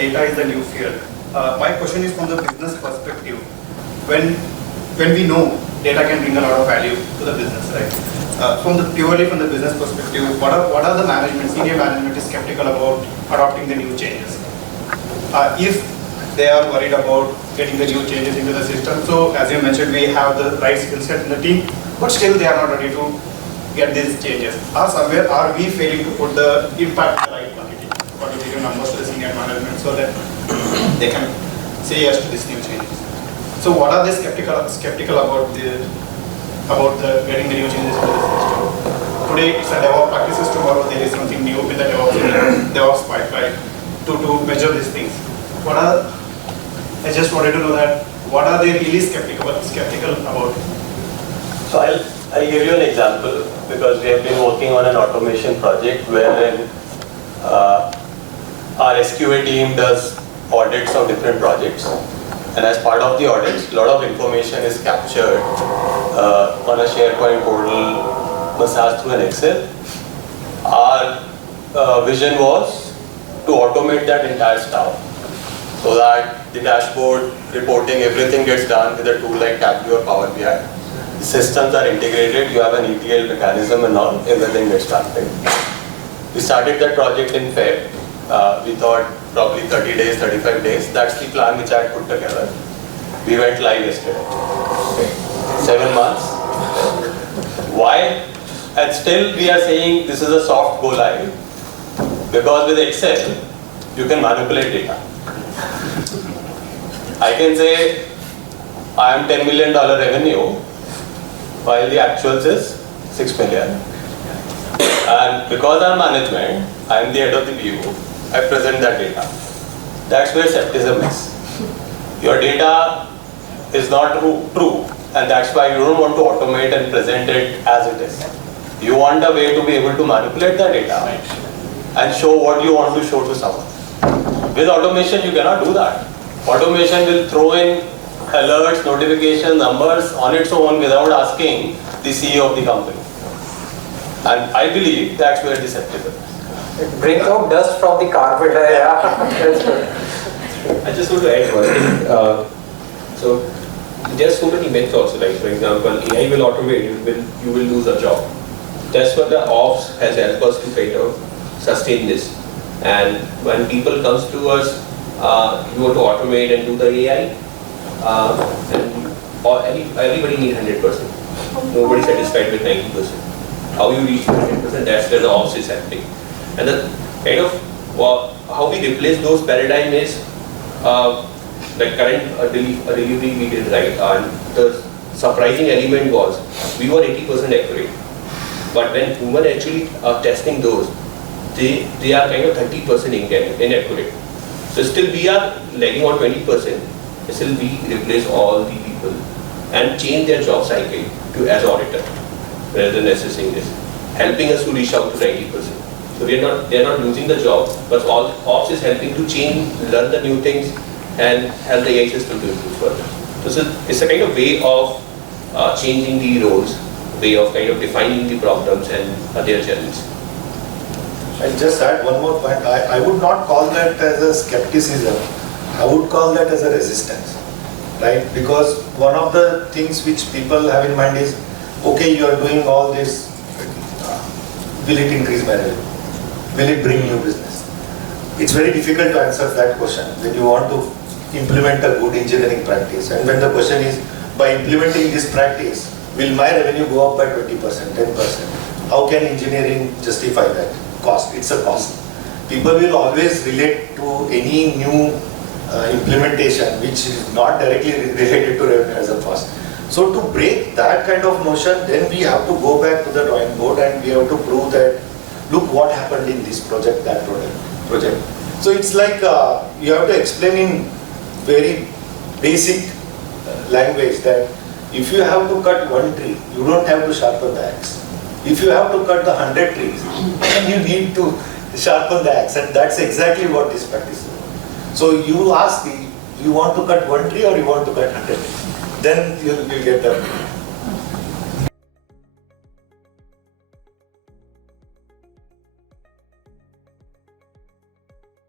data is the new fuel. My question is from the business perspective. When we know data can bring a lot of value to the business, right? Purely from the business perspective, what are the senior management is skeptical about adopting the new changes? If they are worried about getting the new changes into the system, so as you mentioned, we have the right skill set in the team, but still they are not ready to get these changes. Somewhere are we failing to put the impact in the right quantitative numbers to the senior management so that they can say yes to these new changes? So what are they skeptical about getting the new changes into the system? Today it's a DevOps practices, tomorrow there is something new with the DevOps pipeline to measure these things. I just wanted to know that what are they really skeptical about? So I'll give you an example, because we have been working on an automation project wherein our SQA team does audits of different projects, and as part of the audits, a lot of information is captured on a SharePoint portal, massaged through an Excel. Our vision was to automate that entire stuff so that the dashboard, reporting, everything gets done with a tool like Tableau or Power BI. The systems are integrated, you have an ETL mechanism and all, everything gets done. We started that project in Feb. We thought probably 30 days, 35 days. That's the plan which I had put together. We went live yesterday. 7 months. Why? And still we are saying this is a soft go live, because with Excel you can manipulate data. I can say I am $10 million revenue while the actuals is 6 million. And because I am management, I am the head of the BU, I present that data. That's where skepticism is. Your data is not true, and that's why you don't want to automate and present it as it is. You want a way to be able to manipulate the data and show what you want to show to someone. With automation, you cannot do that. Automation will throw in alerts, notifications, numbers on its own without asking the CEO of the company. And I believe that's where the skepticism is. It brings out dust from the carpet. Yeah. That's good. I just want to add one thing. So there's so many myths also. Like for example, AI will automate, you will lose a job. That's what the ops has helped us to kind of sustain this. And when people comes to us, you want to automate and do the AI, everybody needs 100%. Nobody satisfied with 90%. How you reach 100%? That's where the ops is happening. And the kind of how we replace those paradigm is the current delivery we did right. And the surprising element was we were 80% accurate. But when human actually are testing those, they are kind of 30% inaccurate. So still we are lagging on 20%. Still we replace all the people and change their job cycle to as auditor rather than assessing this, helping us to reach out to 90%. So they are not losing the job, but all ops is helping to change, learn the new things, and help the AI system to improve further. So it's a kind of way of changing the roles, way of kind of defining the problems and their journeys. I'll just add one more point. I would not call that as a skepticism. I would call that as a resistance, right? Because one of the things which people have in mind is, okay, you are doing all this, will it increase my revenue? Will it bring new business? It's very difficult to answer that question when you want to implement a good engineering practice. And when the question is, by implementing this practice, will my revenue go up by 20%, 10%? How can engineering justify that? Cost, it's a cost. People will always relate to any new implementation which is not directly related to revenue as a cost. So to break that kind of notion, then we have to go back to the drawing board and we have to prove that, look what happened in this project, that project. So it's like you have to explain in very basic language that if you have to cut one tree, you don't have to sharpen the axe. If you have to cut the 100 trees, then you need to sharpen the axe, and that's exactly what this practice is. So you ask, you want to cut one tree or you want to cut 100 trees? Then you'll get the